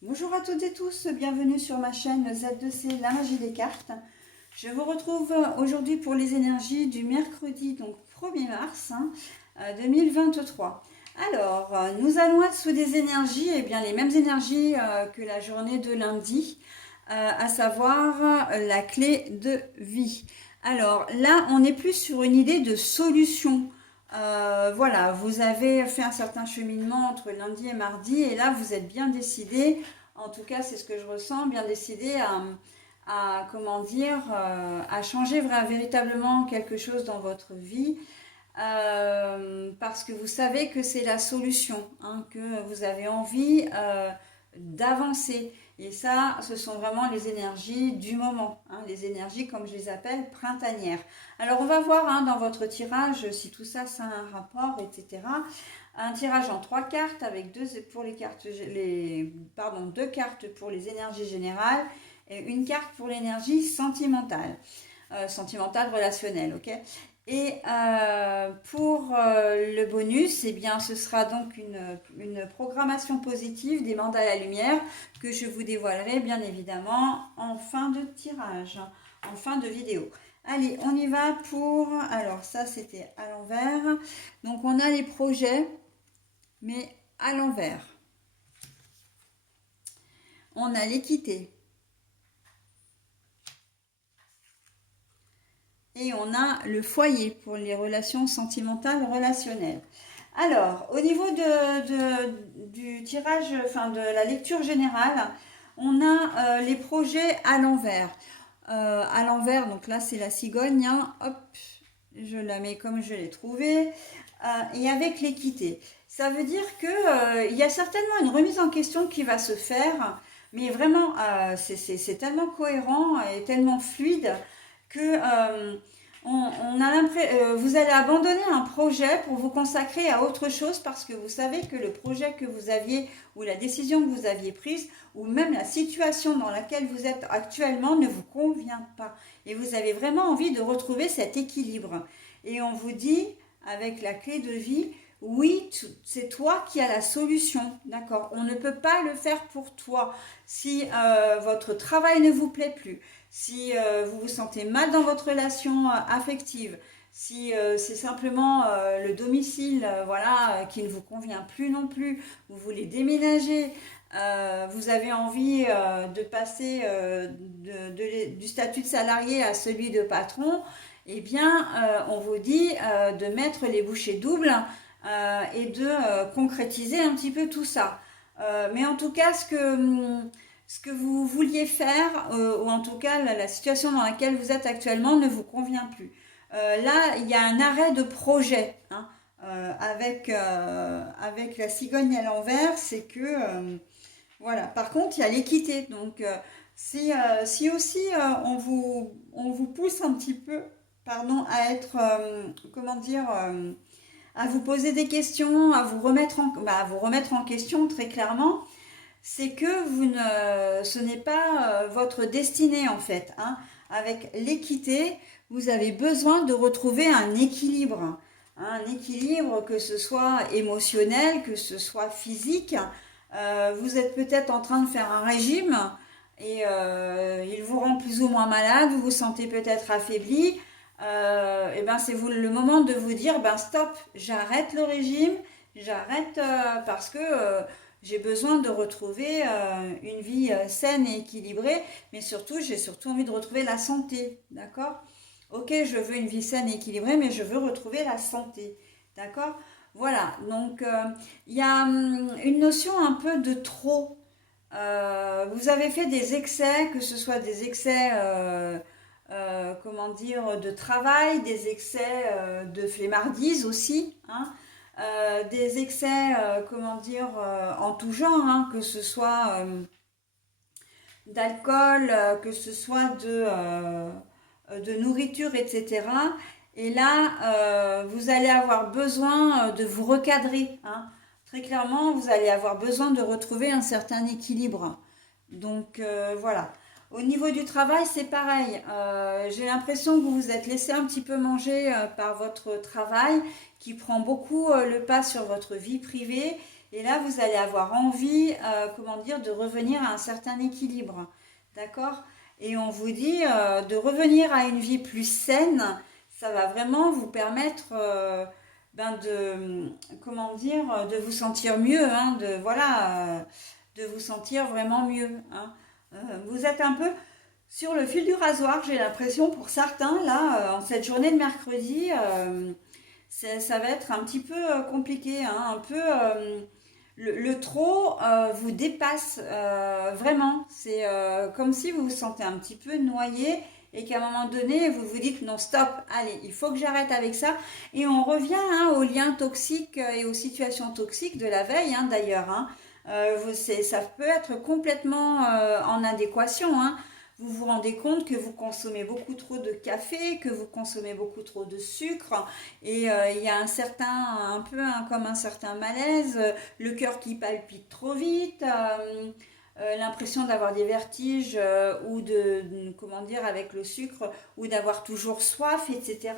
Bonjour à toutes et tous, bienvenue sur ma chaîne Z2C, la magie des cartes. Je vous retrouve aujourd'hui pour les énergies du mercredi, donc 1er mars 2023. Alors, nous allons être sous des énergies, et bien les mêmes énergies que la journée de lundi, à savoir la clé de vie. Alors là, on est plus sur une idée de solution. Voilà, vous avez fait un certain cheminement entre lundi et mardi et là vous êtes bien décidé, en tout cas c'est ce que je ressens, bien décidé comment dire, à changer véritablement quelque chose dans votre vie, parce que vous savez que c'est la solution, hein, que vous avez envie d'avancer. Et ça, ce sont vraiment les énergies du moment, hein, les énergies, comme je les appelle, printanières. Alors, on va voir dans votre tirage si tout ça, ça a un rapport, etc. Un tirage en 3 cartes avec deux cartes pour les énergies générales et une carte pour l'énergie sentimentale, sentimentale relationnelle, ok. Et pour le bonus, eh bien, ce sera donc une programmation positive des mandats à la lumière que je vous dévoilerai bien évidemment en fin de tirage, en fin de vidéo. Allez, on y va pour... Alors ça, c'était à l'envers. Donc on a les projets, mais à l'envers. On a l'équité. Et on a le foyer pour les relations sentimentales relationnelles. Alors, au niveau du tirage, enfin de la lecture générale, on a les projets à l'envers. À l'envers, donc là c'est la cigogne, hein. Hop, je la mets comme je l'ai trouvée, et avec l'équité. Ça veut dire que il y a certainement une remise en question qui va se faire, mais vraiment c'est tellement cohérent et tellement fluide que on a vous allez abandonner un projet pour vous consacrer à autre chose parce que vous savez que le projet que vous aviez ou la décision que vous aviez prise ou même la situation dans laquelle vous êtes actuellement ne vous convient pas. Et vous avez vraiment envie de retrouver cet équilibre. Et on vous dit, avec la clé de vie, oui, c'est toi qui as la solution, d'accord? On ne peut pas le faire pour toi. Si votre travail ne vous plaît plus, si vous vous sentez mal dans votre relation affective, si c'est simplement le domicile voilà, qui ne vous convient plus non plus, vous voulez déménager, vous avez envie de passer du statut de salarié à celui de patron, eh bien on vous dit de mettre les bouchées doubles et de concrétiser un petit peu tout ça. Mais en tout cas, ce que vous vouliez faire, ou en tout cas la situation dans laquelle vous êtes actuellement ne vous convient plus. Là, il y a un arrêt de projet, hein, avec la cigogne à l'envers, c'est que voilà. Par contre, il y a l'équité. Donc, si aussi on vous pousse un petit peu, pardon, à être, comment dire, à vous poser des questions, à vous remettre en question très clairement, c'est que ce n'est pas votre destinée en fait, hein. Avec l'équité, vous avez besoin de retrouver un équilibre. Un équilibre, que ce soit émotionnel, que ce soit physique. Vous êtes peut-être en train de faire un régime et il vous rend plus ou moins malade, vous vous sentez peut-être affaibli. Et ben c'est le moment de vous dire, ben stop, j'arrête le régime, j'arrête parce que j'ai besoin de retrouver une vie saine et équilibrée, mais surtout, j'ai surtout envie de retrouver la santé, d'accord? Ok, je veux une vie saine et équilibrée, mais je veux retrouver la santé, d'accord? Voilà, donc il y a une notion un peu de trop. Vous avez fait des excès, que ce soit des excès, comment dire, de travail, des excès de flemmardise aussi, hein, des excès, comment dire, en tout genre, hein, que ce soit d'alcool, que ce soit de nourriture, etc. Et là, vous allez avoir besoin de vous recadrer, hein. Très clairement, vous allez avoir besoin de retrouver un certain équilibre. Donc voilà. Au niveau du travail, c'est pareil. J'ai l'impression que vous vous êtes laissé un petit peu manger par votre travail qui prend beaucoup le pas sur votre vie privée Et là, vous allez avoir envie, comment dire, de revenir à un certain équilibre. D'accord? Et on vous dit de revenir à une vie plus saine. Ça va vraiment vous permettre comment dire, de vous sentir mieux, hein, de vous sentir vraiment mieux, hein. Vous êtes un peu sur le fil du rasoir, j'ai l'impression pour certains, là, en cette journée de mercredi, ça va être un petit peu compliqué, hein, un peu le trop vous dépasse vraiment. C'est comme si vous vous sentez un petit peu noyé et qu'à un moment donné, vous vous dites non, stop, allez, il faut que j'arrête avec ça. Et on revient hein, aux liens toxiques et aux situations toxiques de la veille, hein, d'ailleurs. Hein. Ça peut être complètement en adéquation. Hein. Vous vous rendez compte que vous consommez beaucoup trop de café, que vous consommez beaucoup trop de sucre, et il y a un peu comme un certain malaise, le cœur qui palpite trop vite, l'impression d'avoir des vertiges ou comment dire, avec le sucre, ou d'avoir toujours soif, etc.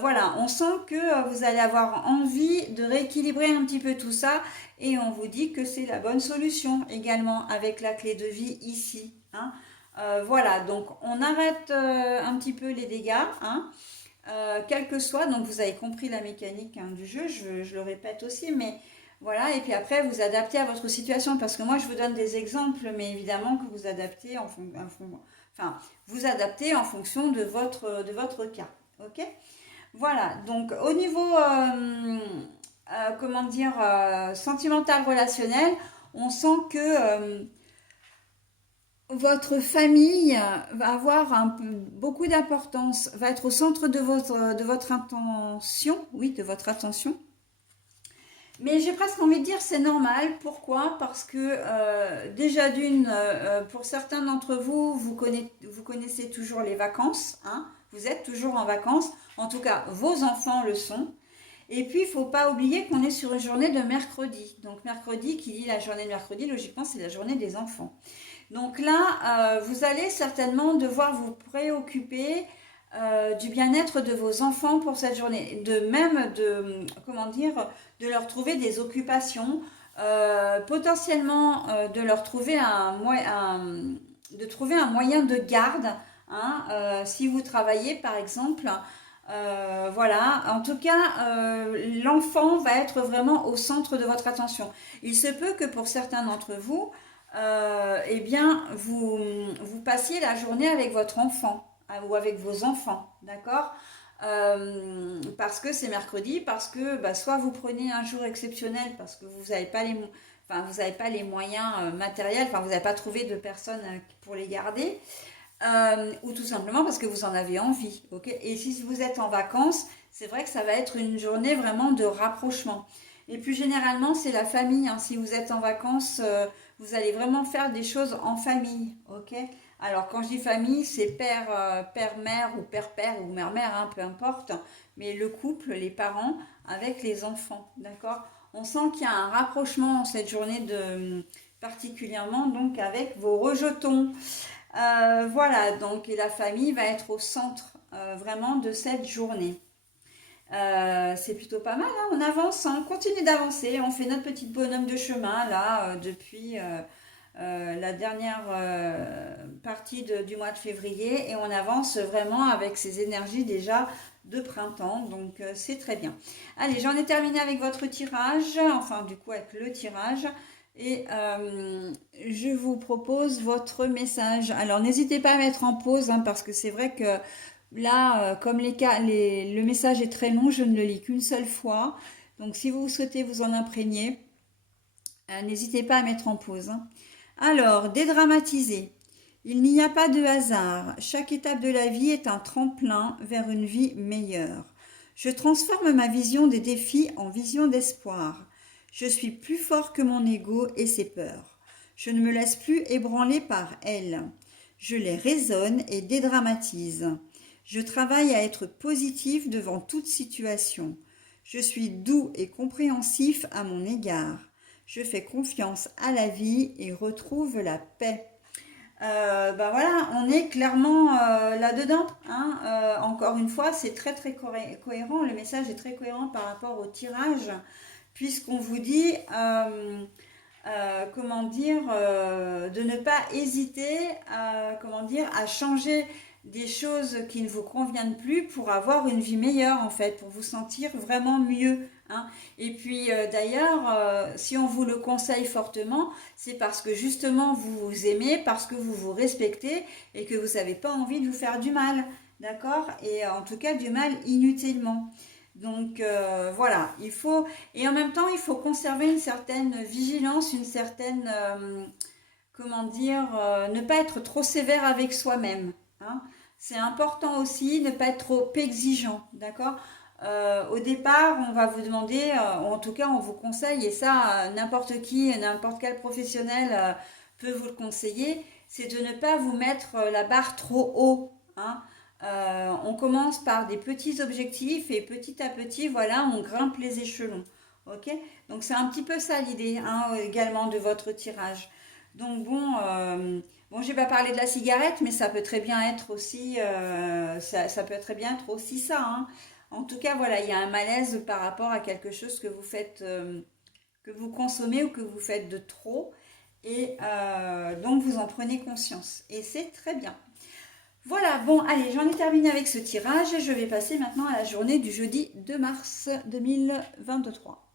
Voilà, on sent que vous allez avoir envie de rééquilibrer un petit peu tout ça, et on vous dit que c'est la bonne solution également avec la clé de vie ici, hein. Voilà, donc on arrête un petit peu les dégâts, hein, quel que soit, donc vous avez compris la mécanique hein, du jeu, je le répète aussi, mais voilà, et puis après vous adaptez à votre situation, parce que moi je vous donne des exemples, mais évidemment que vous adaptez vous adaptez en fonction de votre cas, ok? Voilà, donc au niveau, comment dire, sentimental, relationnel, on sent que votre famille va avoir beaucoup d'importance, va être au centre de votre intention, oui, de votre attention. Mais j'ai presque envie de dire c'est normal. Pourquoi? Parce que déjà d'une, pour certains d'entre vous, vous connaissez toujours les vacances, hein, vous êtes toujours en vacances, en tout cas vos enfants le sont. Et puis, il ne faut pas oublier qu'on est sur une journée de mercredi. Donc mercredi, qui dit la journée de mercredi, logiquement, c'est la journée des enfants. Donc là, vous allez certainement devoir vous préoccuper du bien-être de vos enfants pour cette journée, comment dire, de leur trouver des occupations, potentiellement de leur trouver de trouver un moyen de garde, hein, si vous travaillez par exemple. Voilà, en tout cas, l'enfant va être vraiment au centre de votre attention. Il se peut que pour certains d'entre vous, eh bien, vous passiez la journée avec votre enfant ou avec vos enfants, d'accord? Parce que c'est mercredi, parce que bah, soit vous prenez un jour exceptionnel parce que vous n'avez pas vous n'avez pas les moyens matériels, enfin vous n'avez pas trouvé de personnes pour les garder, ou tout simplement parce que vous en avez envie, ok? Et si vous êtes en vacances, c'est vrai que ça va être une journée vraiment de rapprochement. Et plus généralement, c'est la famille, hein. Si vous êtes en vacances, vous allez vraiment faire des choses en famille, ok? Alors quand je dis famille, c'est père-mère ou père-père ou mère-mère, hein, peu importe, mais le couple, les parents avec les enfants, d'accord? On sent qu'il y a un rapprochement cette journée particulièrement donc avec vos rejetons. Voilà, donc et la famille va être au centre vraiment de cette journée. C'est plutôt pas mal, hein. On avance, hein, on continue d'avancer, on fait notre petit bonhomme de chemin là depuis la dernière partie du mois de février, et on avance vraiment avec ces énergies déjà de printemps, donc c'est très bien. Allez, j'en ai terminé avec votre tirage, enfin du coup avec le tirage, et je vous propose votre message. Alors n'hésitez pas à mettre en pause hein, parce que c'est vrai que là, comme le message est très long, je ne le lis qu'une seule fois. Donc si vous souhaitez vous en imprégner, n'hésitez pas à mettre en pause, hein. Alors, dédramatiser. Il n'y a pas de hasard. Chaque étape de la vie est un tremplin vers une vie meilleure. Je transforme ma vision des défis en vision d'espoir. Je suis plus fort que mon ego et ses peurs. Je ne me laisse plus ébranler par elles. Je les raisonne et dédramatise. Je travaille à être positif devant toute situation. Je suis doux et compréhensif à mon égard. Je fais confiance à la vie et retrouve la paix. Ben voilà, on est clairement là-dedans, hein. Encore une fois, c'est très très cohérent. Le message est très cohérent par rapport au tirage puisqu'on vous dit, comment dire, de ne pas hésiter, comment dire, à changer des choses qui ne vous conviennent plus pour avoir une vie meilleure en fait, pour vous sentir vraiment mieux. Hein. Et puis d'ailleurs, si on vous le conseille fortement, c'est parce que justement vous vous aimez, parce que vous vous respectez et que vous n'avez pas envie de vous faire du mal, d'accord? Et en tout cas du mal inutilement. Donc voilà, il faut, et en même temps il faut conserver une certaine vigilance, une certaine, comment dire, ne pas être trop sévère avec soi-même. Hein. C'est important aussi, ne pas être trop exigeant, d'accord? Au départ, on va vous demander, ou en tout cas on vous conseille, et ça n'importe qui, n'importe quel professionnel peut vous le conseiller, c'est de ne pas vous mettre la barre trop haut. Hein. On commence par des petits objectifs et petit à petit, voilà, on grimpe les échelons. Ok? Donc c'est un petit peu ça l'idée hein, également de votre tirage. Donc bon, bon, j'ai pas parlé de la cigarette, mais ça peut très bien être aussi, ça peut très bien être aussi ça. Hein. En tout cas, voilà, il y a un malaise par rapport à quelque chose que vous faites, que vous consommez ou que vous faites de trop, et donc vous en prenez conscience. Et c'est très bien. Voilà, bon, allez, j'en ai terminé avec ce tirage. Je vais passer maintenant à la journée du jeudi 2 mars 2023.